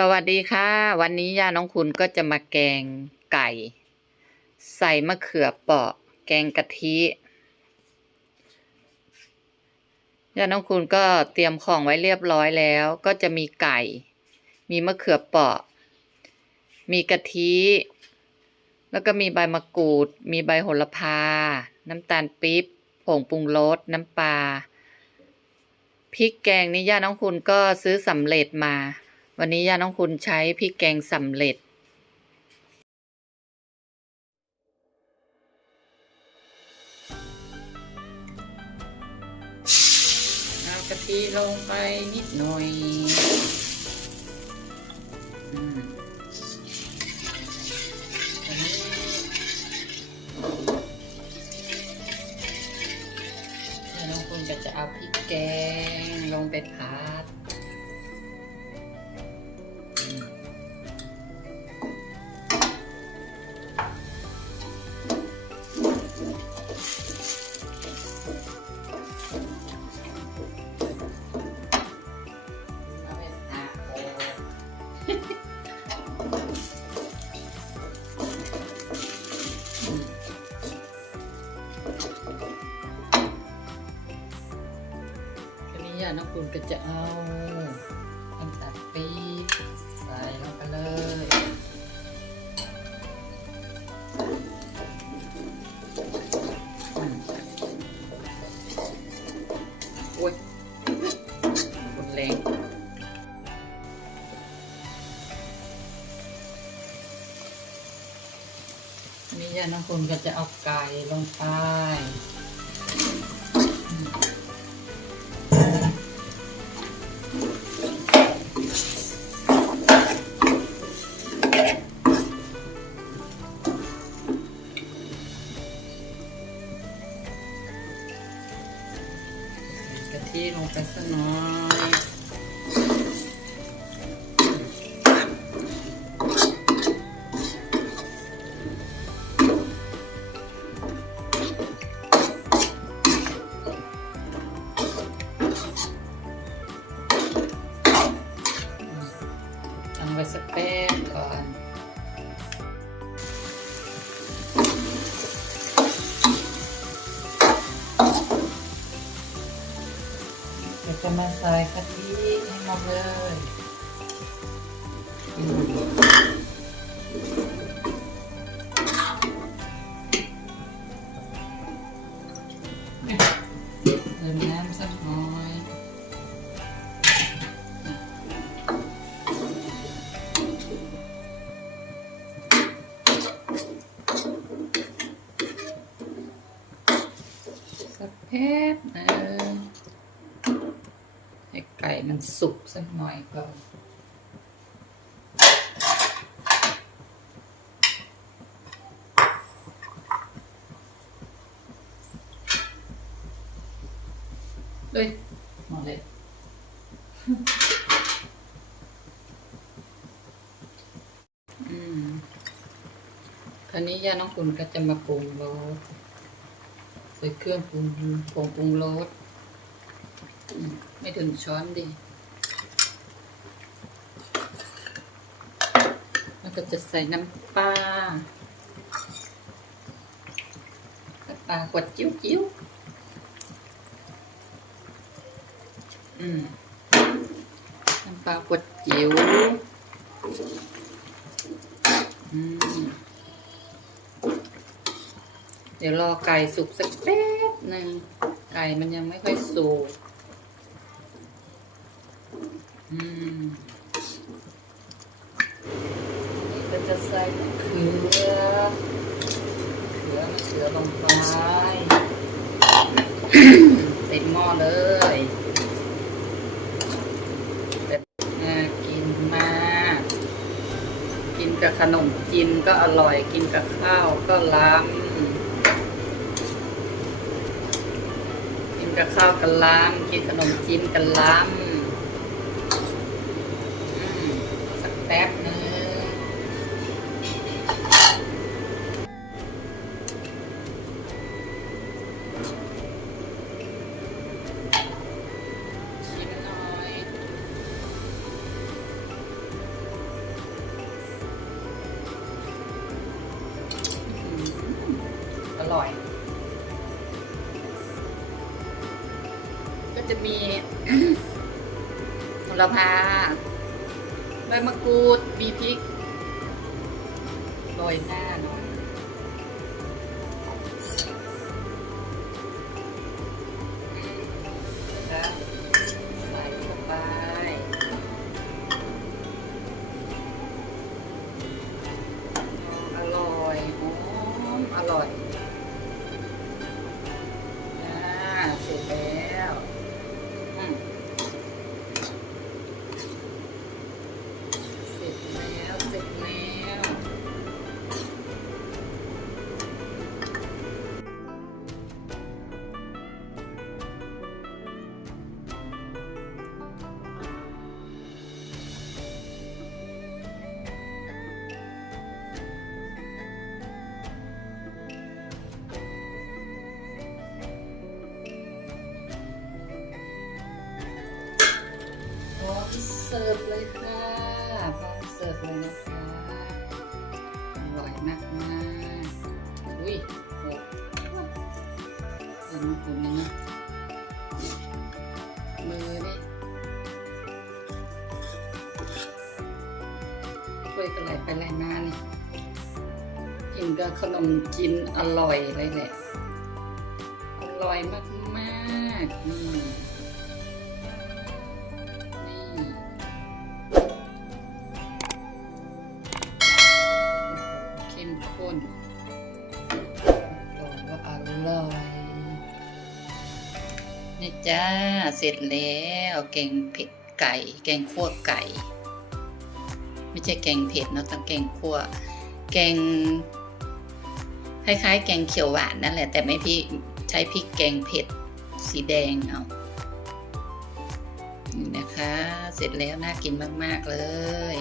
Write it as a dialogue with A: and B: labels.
A: สวัสดีค่ะ วันนี้ย่าน้องคุณก็จะมาแกงไก่ ใส่มะเขือเปราะ แกงกะทิย่าน้องคุณก็เตรียมของไว้เรียบร้อยแล้ว ก็จะมีไก่ มีมะเขือเปราะ มีกะทิ แล้วก็มีใบมะกรูด มีใบโหระพา น้ำตาลปี๊บผงปรุงรสน้ำปลาพริกแกงนี่ย่าน้องคุณก็ซื้อสำเร็จมา วันนี้ย่าน้องคุณใช้พริกแกงสำเร็จ เอากะทิลงไปนิดหน่อยย่าน้องคุณก็จะเอาพริกแกงลงไปผัด คุณก็จะเอาน้ำตาลปี๊บใส่ลงไปเลยโอ้ยรุนแรงนี่ย่าน้องคุณก็จะเอาไก่ลงไปะทิ จะมาใส่กะทิให้หมดเลยเติมน้ำสักหน่อยสักแป๊บหนึง ให้ไก่มันสุกสักหน่อยก่อนเลยหมดเลยอืมคราวนี้ย่าน้องคุณก็จะมาปรุงรสใส่เครื่องปรุงผงปรุงรสอืม ไม่ถึงช้อนดิแล้วก็จะใส่น้ำปลา น้ำปลากวดจิ้วจิ้วอืม น้ำปลากวดจิ๋วอืม เดี๋ยวรอไก่สุกสักแป๊บหนึ่งไก่มันยังไม่ค่อยสุก อืมนี่ก็จะใส่มะเขือเขือมะเขือลงไปเต็มหม้อเลยแบบน่กินมากกินกับขนมจีนก็อร่อยกินกับข้าวก็ล้ำกินกับข้าวกันล้ำกินขนมจีนกันล้ำ แป๊บนึงอร่อย ก็จะมีโหระพา ใบมะกรูดมีพริกโรยหน้าหน่อย เสิร์ฟเลยค่ะพร้อมเสิร์ฟเลยนะคะอร่อยมากมากอุ้ยโอ้เห็นคุณนี่นะ มือนี่ช่วยกันไหลไปไหลมานี่กินกับขนมกินอร่อยเลยแหละ อร่อยมากๆนี่นี่ จ้า เสร็จแล้วแกงเผ็ดไก่ แกงคั่วไก่ ไม่ใช่แกงเผ็ดเนอะต้องแกงคั่ว แกงคล้ายๆ แกงเขียวหวานนั่นแหละ แต่ไม่พี่ใช้พริกแกงเผ็ดสีแดงเอานี่นะคะ เสร็จแล้วน่ากินมาก ๆ เลย